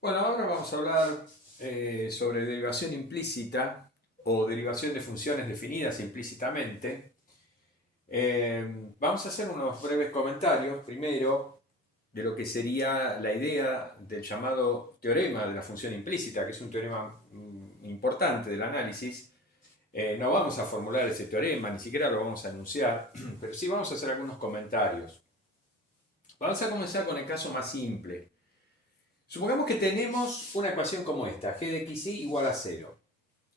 Bueno, ahora vamos a hablar sobre derivación implícita o derivación de funciones definidas implícitamente. Vamos a hacer unos breves comentarios, primero, de lo que sería la idea del llamado teorema de la función implícita, que es un teorema importante del análisis. No vamos a formular ese teorema, ni siquiera lo vamos a enunciar, pero sí vamos a hacer algunos comentarios. Vamos a comenzar con el caso más simple. Supongamos que tenemos una ecuación como esta, g de xy igual a 0,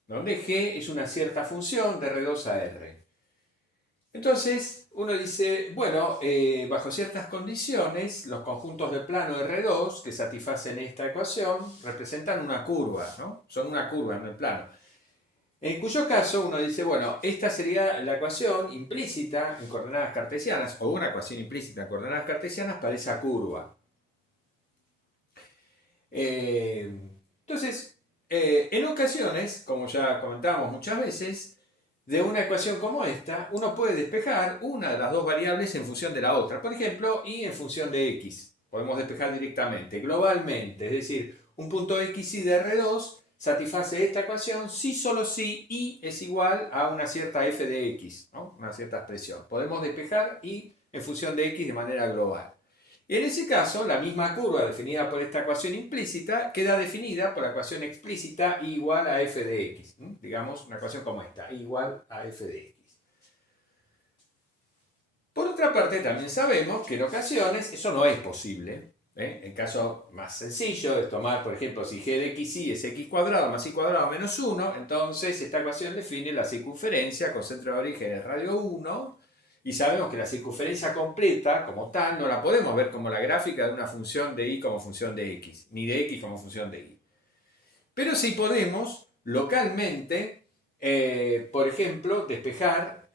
donde g es una cierta función de R2 a R. Entonces uno dice, bueno, bajo ciertas condiciones, los conjuntos de plano R2 que satisfacen esta ecuación representan una curva, ¿no? Son una curva en el plano. En cuyo caso uno dice, bueno, esta sería la ecuación implícita en coordenadas cartesianas, o una ecuación implícita en coordenadas cartesianas para esa curva. Entonces, en ocasiones, como ya comentábamos muchas veces, de una ecuación como esta, uno puede despejar una de las dos variables en función de la otra. Por ejemplo, y en función de x. Podemos despejar directamente, globalmente. Es decir, un punto xy de R2 satisface esta ecuación si solo si y es igual a una cierta f de x, ¿no? Una cierta expresión. Podemos despejar y en función de x de manera global. En ese caso, la misma curva definida por esta ecuación implícita queda definida por la ecuación explícita y igual a f de x. Digamos, una ecuación como esta, igual a f de x. Por otra parte, también sabemos que en ocasiones eso no es posible. El caso más sencillo es tomar, por ejemplo, si g de xy es x cuadrado más y cuadrado menos 1, entonces esta ecuación define la circunferencia con centro de origen en radio 1, y sabemos que la circunferencia completa, como tal, no la podemos ver como la gráfica de una función de y como función de x, ni de x como función de y. Pero sí podemos localmente, por ejemplo, despejar,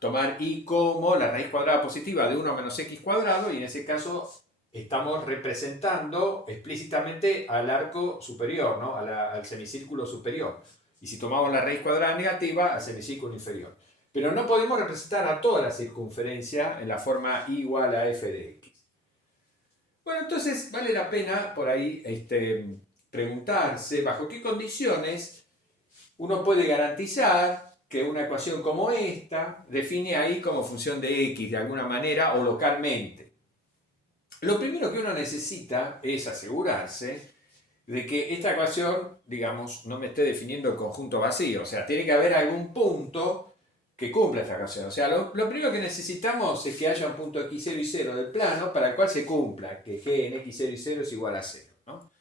tomar y como la raíz cuadrada positiva de 1 menos x cuadrado, y en ese caso estamos representando explícitamente al arco superior, ¿no? Al semicírculo superior. Y si tomamos la raíz cuadrada negativa, al semicírculo inferior. Pero no podemos representar a toda la circunferencia en la forma y igual a f de x. Bueno, entonces vale la pena por ahí preguntarse bajo qué condiciones uno puede garantizar que una ecuación como esta define ahí como función de x de alguna manera o localmente. Lo primero que uno necesita es asegurarse de que esta ecuación, digamos, no me esté definiendo el conjunto vacío. O sea, tiene que haber algún punto que cumpla esta ecuación. O sea, lo primero que necesitamos es que haya un punto x0 y 0 del plano para el cual se cumpla que g en x0 y 0 es igual a 0, ¿no?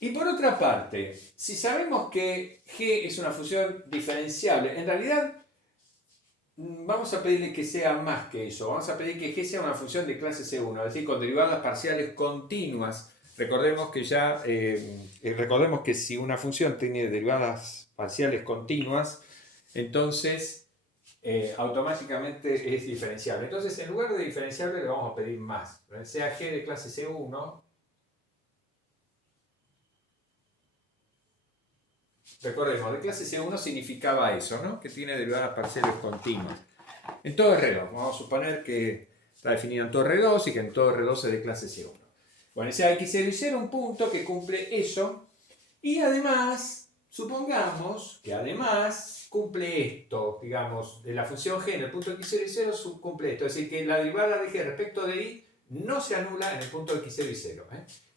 Y por otra parte, si sabemos que g es una función diferenciable, en realidad vamos a pedirle que sea más que eso. Vamos a pedir que g sea una función de clase C1, es decir, con derivadas parciales continuas. Recordemos que si una función tiene derivadas parciales continuas, entonces automáticamente es diferenciable. Entonces, en lugar de diferenciable, le vamos a pedir más. Sea g de clase C1. Recordemos, de clase C1 significaba eso, ¿no? Que tiene derivadas parciales continuas. En todo R2, vamos a suponer que está definido en todo R2 y que en todo R2 es de clase C1. Bueno, sea x0 y 0 un punto que cumple eso. Y además, supongamos que además cumple esto, digamos, de la función g en el punto x0 y 0 cumple esto. Es decir, que la derivada de g respecto de y no se anula en el punto x0 y 0.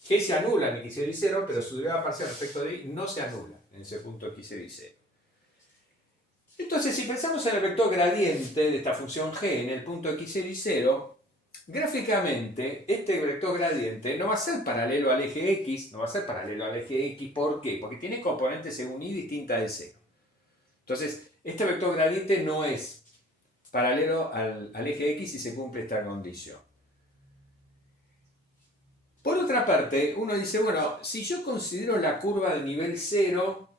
G se anula en x0 y 0, pero su derivada parcial respecto de y no se anula en ese punto x0 y 0. Entonces, si pensamos en el vector gradiente de esta función g en el punto x0 y 0, gráficamente este vector gradiente no va a ser paralelo al eje x, no va a ser paralelo al eje x. ¿Por qué? Porque tiene componentes según y distinta de 0. Entonces, este vector gradiente no es paralelo al eje x si se cumple esta condición. Por otra parte, uno dice, bueno, si yo considero la curva de nivel 0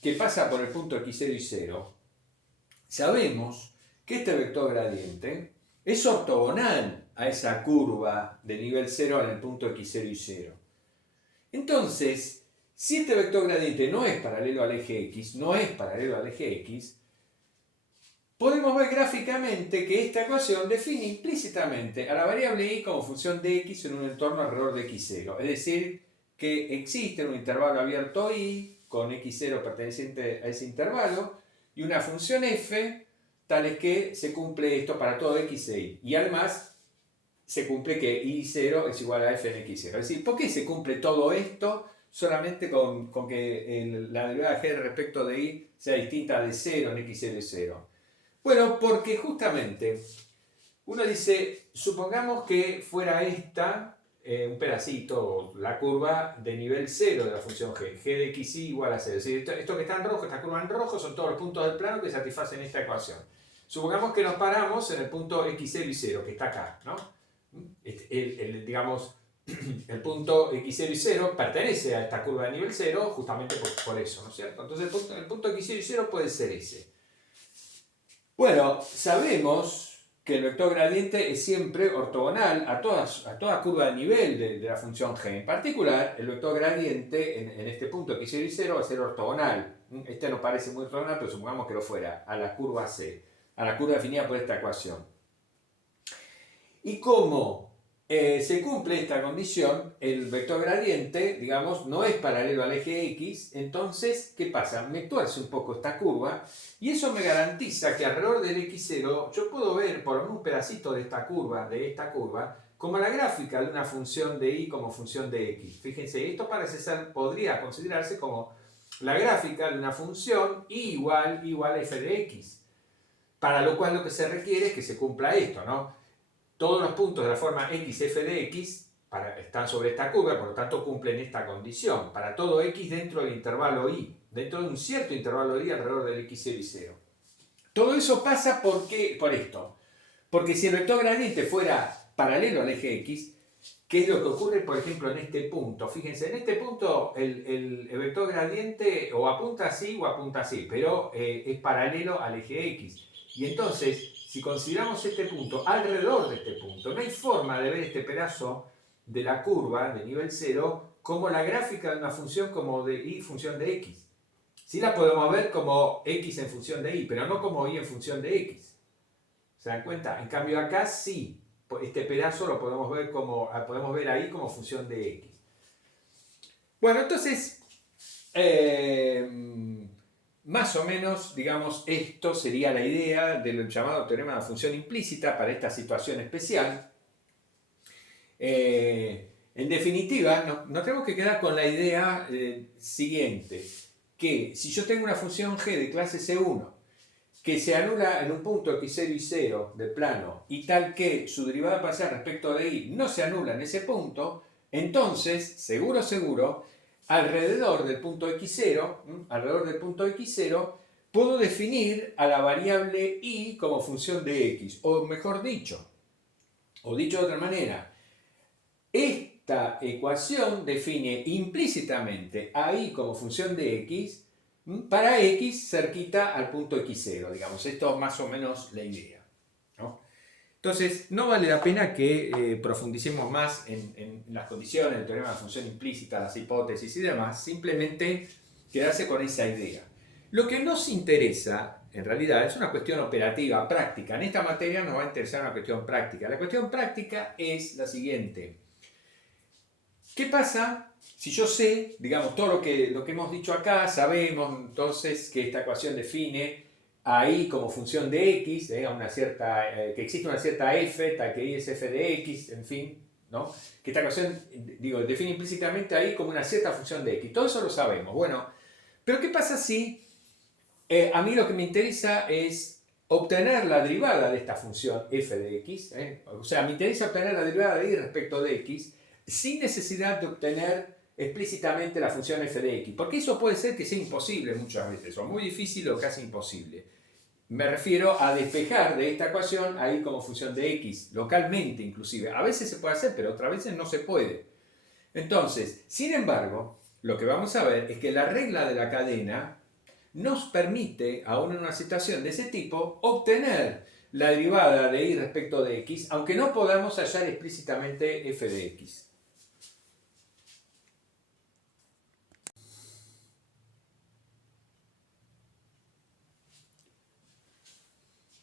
que pasa por el punto x0 y 0, sabemos que este vector gradiente es ortogonal a esa curva de nivel 0 en el punto x0 y 0. Entonces, si este vector gradiente no es paralelo al eje x, podemos ver gráficamente que esta ecuación define implícitamente a la variable y como función de x en un entorno alrededor de x0. Es decir, que existe un intervalo abierto y con x0 perteneciente a ese intervalo y una función f tales que se cumple esto para todo x e y. Y además se cumple que y0 es igual a f en x0. Es decir, ¿por qué se cumple todo esto solamente con que la derivada de g respecto de y sea distinta de 0 en x0 y 0? Bueno, porque justamente uno dice, supongamos que fuera esta un pedacito, la curva de nivel 0 de la función g, g de xy igual a 0. Es decir, esto que está en rojo, esta curva en rojo, son todos los puntos del plano que satisfacen esta ecuación. Supongamos que nos paramos en el punto x0 y 0, que está acá, ¿no? Digamos, el punto x0 y 0 pertenece a esta curva de nivel 0 justamente por eso, ¿no es cierto? Entonces el punto x0 y 0 puede ser ese. Bueno, sabemos que el vector gradiente es siempre ortogonal a toda curva de nivel de la función g. En particular, el vector gradiente en este punto x0 y 0 va a ser ortogonal. Este no parece muy ortogonal, pero supongamos que lo fuera, a la curva c, a la curva definida por esta ecuación. Y como se cumple esta condición, el vector gradiente, digamos, no es paralelo al eje x, entonces, ¿qué pasa? Me tuerce un poco esta curva y eso me garantiza que alrededor del x0 yo puedo ver por un pedacito de esta curva, como la gráfica de una función de y como función de x. Fíjense, esto podría considerarse como la gráfica de una función y igual a f de x. Para lo cual lo que se requiere es que se cumpla esto, ¿no? Todos los puntos de la forma x f de x están sobre esta curva, por lo tanto cumplen esta condición. Para todo x dentro del intervalo y, dentro de un cierto intervalo y alrededor del x0 y 0. Todo eso pasa por esto. Porque si el vector gradiente fuera paralelo al eje x, ¿qué es lo que ocurre, por ejemplo, en este punto? Fíjense, en este punto el vector gradiente o apunta así o apunta así, pero es paralelo al eje x. Y entonces, si consideramos este punto, alrededor de este punto, no hay forma de ver este pedazo de la curva de nivel 0 como la gráfica de una función como de y función de x. Sí la podemos ver como x en función de y, pero no como y en función de x. ¿Se dan cuenta? En cambio acá sí, este pedazo lo podemos ver ahí como función de x. Bueno, entonces, más o menos, digamos, esto sería la idea del llamado teorema de la función implícita para esta situación especial. En definitiva, nos tenemos que quedar con la idea siguiente, que si yo tengo una función g de clase C1 que se anula en un punto x0 y 0 del plano y tal que su derivada parcial respecto de y no se anula en ese punto, entonces, seguro, alrededor del punto x0, puedo definir a la variable y como función de x, o mejor dicho, de otra manera, esta ecuación define implícitamente a y como función de x para x cerquita al punto x0, digamos. Esto es más o menos la idea, ¿no? Entonces, no vale la pena que profundicemos más en las condiciones del teorema de la función implícita, las hipótesis y demás, simplemente quedarse con esa idea. Lo que nos interesa, en realidad, es una cuestión operativa, práctica. En esta materia nos va a interesar una cuestión práctica. La cuestión práctica es la siguiente. ¿Qué pasa si yo sé, digamos, todo lo que hemos dicho acá, sabemos entonces que esta ecuación define a y como función de x, que existe una cierta f, tal que y es f de x, en fin, ¿no? Que esta ecuación, define implícitamente a y como una cierta función de x. Todo eso lo sabemos. Bueno, pero ¿qué pasa si a mí lo que me interesa es obtener la derivada de esta función f de x? O sea, me interesa obtener la derivada de y respecto de x, sin necesidad de obtener explícitamente la función f de x, porque eso puede ser que sea imposible muchas veces, o muy difícil o casi imposible. Me refiero a despejar de esta ecuación a y como función de x, localmente inclusive. A veces se puede hacer, pero otras veces no se puede. Entonces, sin embargo, lo que vamos a ver es que la regla de la cadena nos permite, aún en una situación de ese tipo, obtener la derivada de y respecto de x, aunque no podamos hallar explícitamente f de x.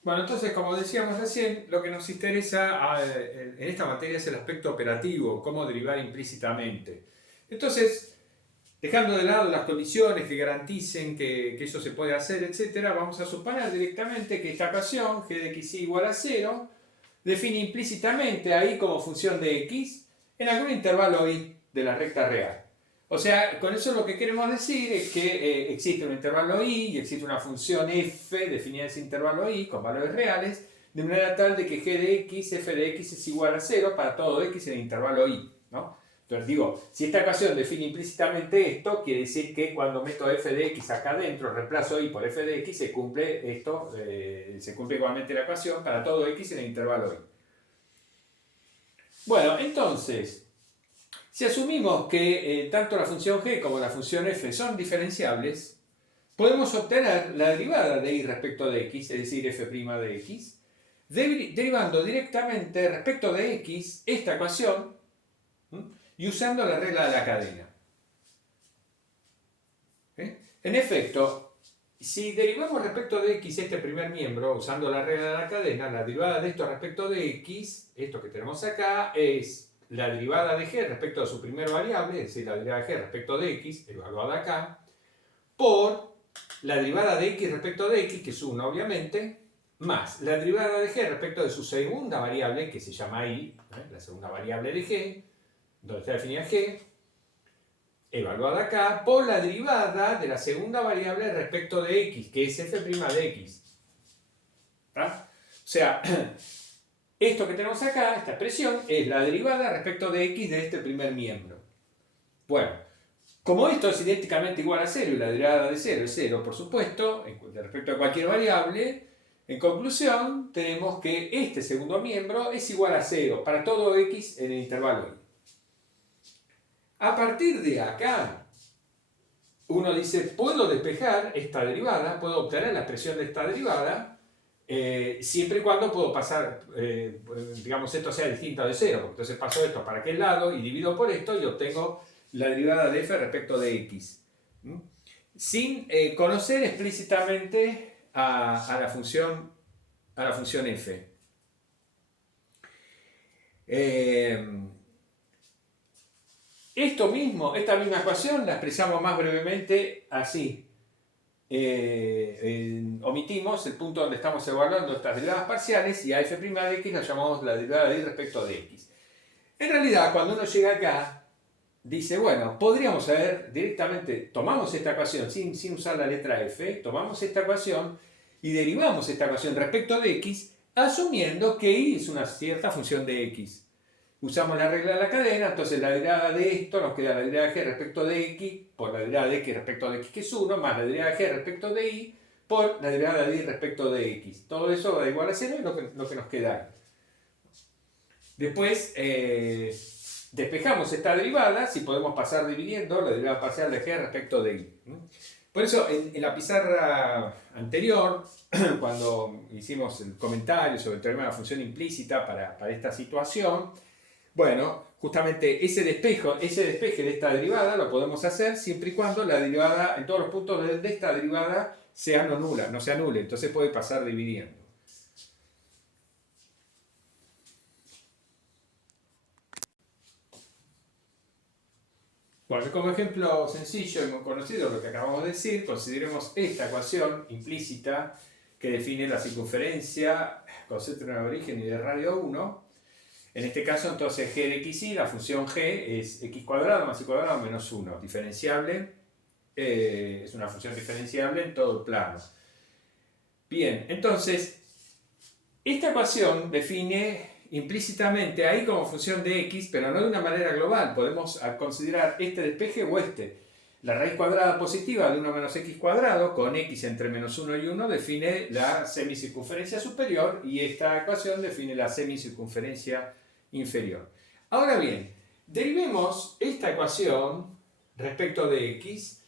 Bueno, entonces, como decíamos recién, lo que nos interesa en esta materia es el aspecto operativo, cómo derivar implícitamente. Entonces, dejando de lado las condiciones que garanticen que eso se puede hacer, etc., vamos a suponer directamente que esta ecuación, g de x igual a 0, define implícitamente ahí como función de x en algún intervalo i de la recta real. O sea, con eso lo que queremos decir es que existe un intervalo i y existe una función f definida en ese intervalo i con valores reales, de manera tal de que g de x, f de x es igual a 0 para todo x en el intervalo i, ¿no? Entonces digo, si esta ecuación define implícitamente esto, quiere decir que cuando meto f de x acá adentro, reemplazo i por f de x, se cumple esto, se cumple igualmente la ecuación para todo x en el intervalo i. Bueno, entonces, si asumimos que tanto la función g como la función f son diferenciables, podemos obtener la derivada de y respecto de x, es decir, f' de x, derivando directamente respecto de x esta ecuación y usando la regla de la cadena. En efecto, si derivamos respecto de x este primer miembro usando la regla de la cadena, la derivada de esto respecto de x, esto que tenemos acá, es la derivada de g respecto de su primer variable, es decir, la derivada de g respecto de x, evaluada acá, por la derivada de x respecto de x, que es 1 obviamente, más la derivada de g respecto de su segunda variable, que se llama y, la segunda variable de g, donde está definida g, evaluada acá, por la derivada de la segunda variable respecto de x, que es f' de x. ¿Está? O sea, esto que tenemos acá, esta expresión, es la derivada respecto de x de este primer miembro. Bueno, como esto es idénticamente igual a 0 y la derivada de 0 es 0, por supuesto, respecto a cualquier variable, en conclusión, tenemos que este segundo miembro es igual a 0 para todo x en el intervalo y. A partir de acá, uno dice, puedo despejar esta derivada, puedo obtener la expresión de esta derivada, siempre y cuando puedo pasar, digamos, esto sea distinto de 0, porque entonces paso esto para aquel lado y divido por esto y obtengo la derivada de f respecto de x. Sin conocer explícitamente a la función f. Esta misma ecuación la expresamos más brevemente así. Omitimos el punto donde estamos evaluando estas derivadas parciales y a f' de x la llamamos la derivada de y respecto de x. En realidad, cuando uno llega acá, dice, bueno, podríamos haber directamente, tomamos esta ecuación sin usar la letra f, tomamos esta ecuación y derivamos esta ecuación respecto de x, asumiendo que y es una cierta función de x. Usamos la regla de la cadena, entonces la derivada de esto nos queda la derivada de g respecto de x por la derivada de x respecto de x, que es 1, más la derivada de g respecto de y por la derivada de y respecto de x. Todo eso da igual a 0 y lo que nos queda ahí. Después despejamos esta derivada, si podemos pasar dividiendo la derivada parcial de g respecto de y. Por eso en la pizarra anterior, cuando hicimos el comentario sobre el teorema de la función implícita para esta situación, bueno, justamente ese despeje de esta derivada lo podemos hacer siempre y cuando la derivada, en todos los puntos de esta derivada, sea no se anule, entonces puede pasar dividiendo. Bueno, como ejemplo sencillo y muy conocido lo que acabamos de decir, consideremos esta ecuación implícita que define la circunferencia con centro de origen y de radio 1. En este caso, entonces, g de x y, la función g es x cuadrado más y cuadrado menos 1. Diferenciable, es una función diferenciable en todo el plano. Bien, entonces, esta ecuación define implícitamente ahí como función de x, pero no de una manera global. Podemos considerar este despeje o este. La raíz cuadrada positiva de 1 menos x cuadrado, con x entre menos 1 y 1, define la semicircunferencia superior y esta ecuación define la semicircunferencia inferior. Ahora bien, derivemos esta ecuación respecto de x,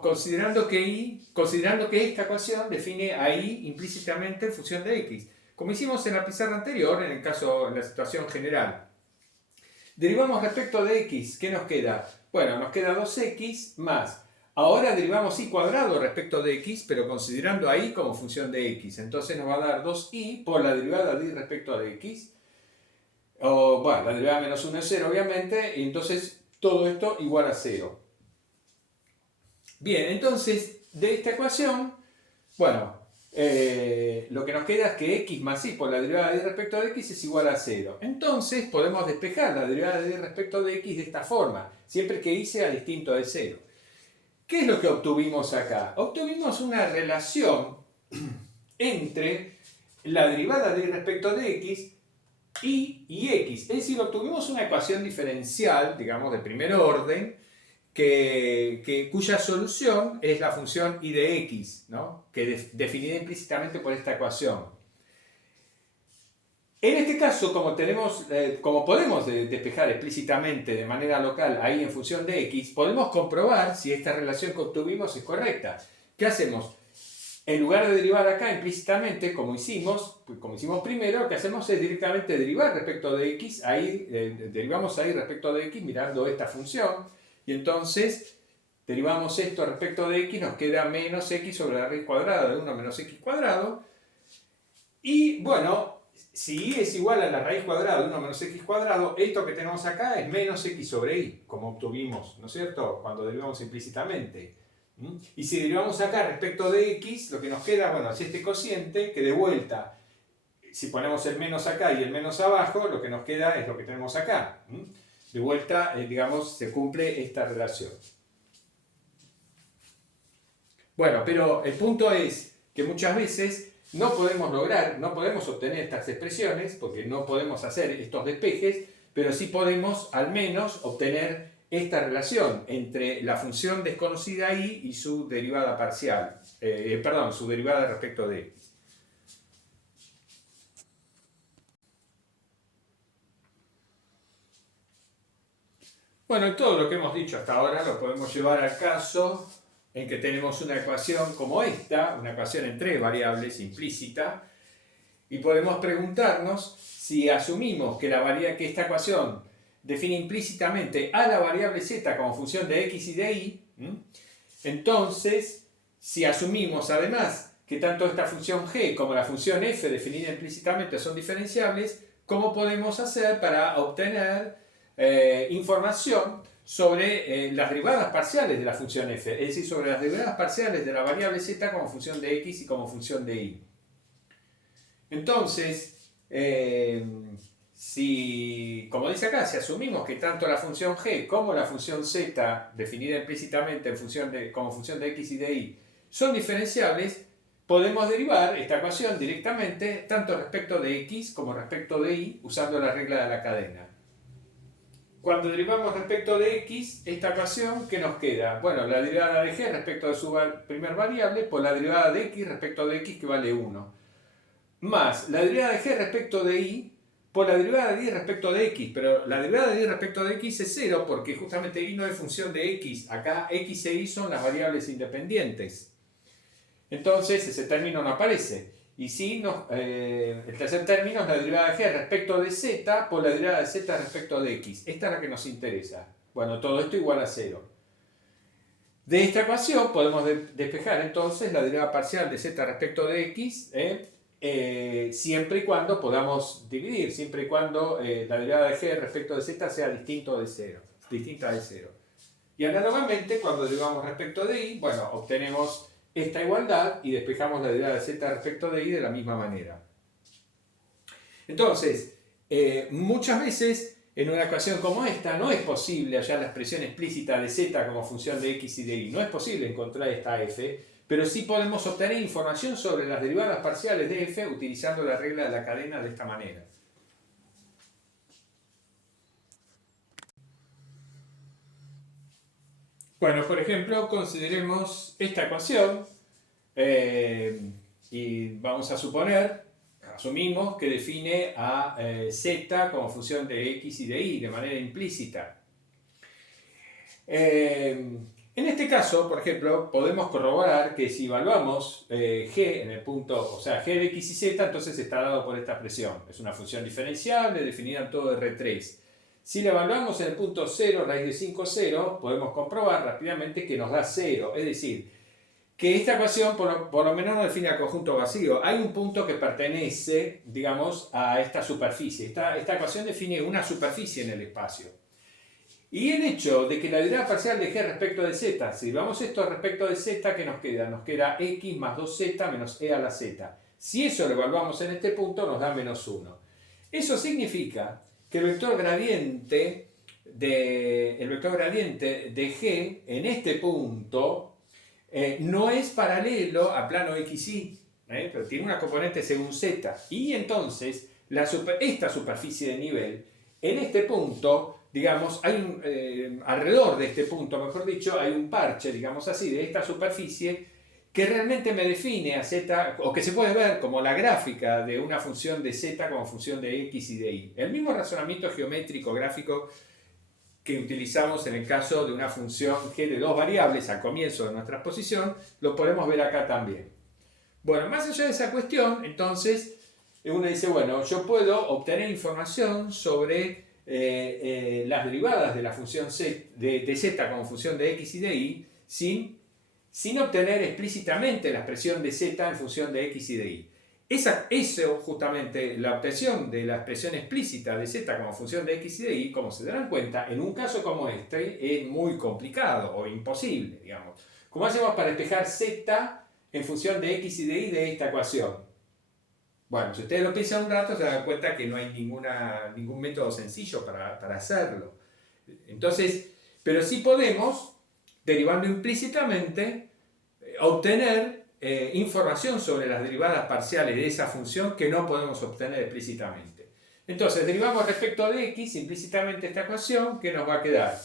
considerando que esta ecuación define a y implícitamente en función de x, como hicimos en la pizarra anterior, en la situación general. Derivamos respecto de x, ¿qué nos queda? Bueno, nos queda 2x más. Ahora derivamos y cuadrado respecto de x, pero considerando a y como función de x. Entonces nos va a dar 2y por la derivada de y respecto de x. O, bueno, la derivada menos 1 es 0, obviamente, y entonces todo esto igual a 0. Bien, entonces, de esta ecuación, bueno, lo que nos queda es que x más y por la derivada de y respecto de x es igual a 0. Entonces, podemos despejar la derivada de y respecto de x de esta forma, siempre que y sea distinto de 0. ¿Qué es lo que obtuvimos acá? Obtuvimos una relación entre la derivada de y respecto de x y x. Es decir, obtuvimos una ecuación diferencial, digamos, de primer orden, cuya solución es la función y de x, ¿no? Que definida implícitamente por esta ecuación. En este caso, como podemos despejar explícitamente de manera local ahí en función de x, podemos comprobar si esta relación que obtuvimos es correcta. ¿Qué hacemos? En lugar de derivar acá implícitamente, como hicimos primero, lo que hacemos es directamente derivar respecto de x, derivamos ahí respecto de x mirando esta función, y entonces derivamos esto respecto de x, nos queda menos x sobre la raíz cuadrada de 1 menos x cuadrado, y bueno, si y es igual a la raíz cuadrada de 1 menos x cuadrado, esto que tenemos acá es menos x sobre y, como obtuvimos, ¿no es cierto?, cuando derivamos implícitamente. Y si derivamos acá respecto de x, lo que nos queda, bueno, es este cociente que de vuelta, si ponemos el menos acá y el menos abajo, lo que nos queda es lo que tenemos acá. De vuelta, digamos, se cumple esta relación. Bueno, pero el punto es que muchas veces no podemos obtener estas expresiones, porque no podemos hacer estos despejes, pero sí podemos al menos obtener esta relación entre la función desconocida y su derivada parcial, su derivada respecto de x. Bueno, todo lo que hemos dicho hasta ahora lo podemos llevar al caso en que tenemos una ecuación como esta, una ecuación en tres variables implícita, y podemos preguntarnos si asumimos que esta ecuación define implícitamente a la variable z como función de x y de y, entonces, si asumimos además que tanto esta función g como la función f definida implícitamente son diferenciables, ¿cómo podemos hacer para obtener información sobre las derivadas parciales de la función f? Es decir, sobre las derivadas parciales de la variable z como función de x y como función de y. Entonces, como dice acá, si asumimos que tanto la función g como la función z, definida implícitamente como función de x y de y, son diferenciables, podemos derivar esta ecuación directamente tanto respecto de x como respecto de y, usando la regla de la cadena. Cuando derivamos respecto de x, esta ecuación, ¿qué nos queda? Bueno, la derivada de g respecto de su primer variable por la derivada de x respecto de x, que vale 1. Más la derivada de g respecto de y por la derivada de y respecto de x, pero la derivada de y respecto de x es 0 porque justamente y no es función de x, acá x e y son las variables independientes. Entonces ese término no aparece. Y si el tercer término es la derivada de g respecto de z por la derivada de z respecto de x. Esta es la que nos interesa. Bueno, todo esto igual a 0. De esta ecuación podemos despejar entonces la derivada parcial de z respecto de x, siempre y cuando podamos dividir, siempre y cuando la derivada de g respecto de z sea distinta de 0. Y análogamente, cuando derivamos respecto de y, bueno, obtenemos esta igualdad y despejamos la derivada de z respecto de y de la misma manera. Entonces, muchas veces en una ecuación como esta no es posible hallar la expresión explícita de z como función de x y de y. No es posible encontrar esta f, pero sí podemos obtener información sobre las derivadas parciales de f utilizando la regla de la cadena de esta manera. Bueno, por ejemplo, consideremos esta ecuación y vamos a asumimos que define a z como función de x y de y de manera implícita. En este caso, por ejemplo, podemos corroborar que si evaluamos g en el punto, o sea, g de x y z, entonces está dado por esta expresión. Es una función diferenciable definida en todo R3. Si la evaluamos en el punto 0, raíz de 5, 0, podemos comprobar rápidamente que nos da 0. Es decir, que esta ecuación por lo menos no define al conjunto vacío. Hay un punto que pertenece, digamos, a esta superficie. Esta ecuación define una superficie en el espacio. Y el hecho de que la derivada parcial de g respecto de z, si vamos esto respecto de z, ¿qué nos queda? Nos queda x más 2z menos e a la z. Si eso lo evaluamos en este punto, nos da menos 1. Eso significa que el vector gradiente de g en este punto no es paralelo a plano xy, pero tiene una componente según z. Y entonces, esta superficie de nivel, en este punto, digamos, hay alrededor de este punto, mejor dicho, hay un parche, digamos así, de esta superficie que realmente me define a z, o que se puede ver como la gráfica de una función de z como función de x y de y. El mismo razonamiento geométrico gráfico que utilizamos en el caso de una función g de dos variables al comienzo de nuestra exposición, lo podemos ver acá también. Bueno, más allá de esa cuestión, entonces, uno dice, bueno, yo puedo obtener información sobre las derivadas de la función de z como función de x y de y sin obtener explícitamente la expresión de z en función de x y de y. Eso justamente, la obtención de la expresión explícita de z como función de x y de y, como se darán cuenta, en un caso como este es muy complicado o imposible, digamos. ¿Cómo hacemos para despejar z en función de x y de y de esta ecuación? Bueno, si ustedes lo piensan un rato, se dan cuenta que no hay ningún método sencillo para hacerlo. Entonces, pero sí podemos, derivando implícitamente, obtener información sobre las derivadas parciales de esa función que no podemos obtener explícitamente. Entonces, derivamos respecto de x implícitamente esta ecuación, que nos va a quedar.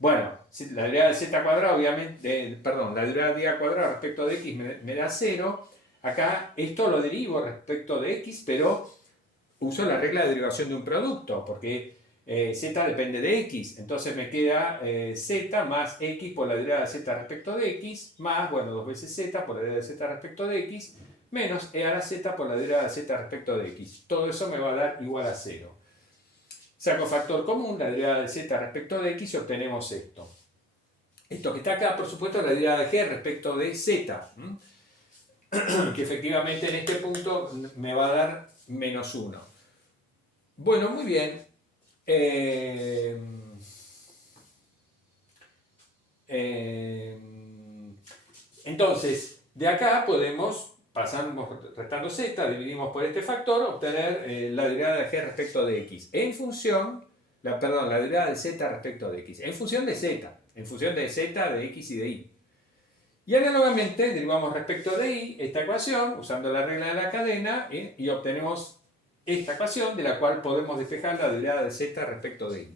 Bueno, la derivada de z cuadrado, obviamente, la derivada de a cuadrado respecto de x me da 0. Acá esto lo derivo respecto de x, pero uso la regla de derivación de un producto, porque z depende de x, entonces me queda z más x por la derivada de z respecto de x, más, bueno, 2 veces z por la derivada de z respecto de x, menos e a la z por la derivada de z respecto de x. Todo eso me va a dar igual a 0. Saco factor común, la derivada de z respecto de x, y obtenemos esto. Esto que está acá, por supuesto, es la derivada de g respecto de z, que efectivamente en este punto me va a dar menos 1. Bueno, muy bien. Entonces, de acá podemos, pasamos restando z, dividimos por este factor, obtener la derivada de g respecto de x. En función, la derivada de z respecto de x. En función de z, de x y de y. Y análogamente, derivamos respecto de y esta ecuación, usando la regla de la cadena, y obtenemos esta ecuación de la cual podemos despejar la derivada de z respecto de y.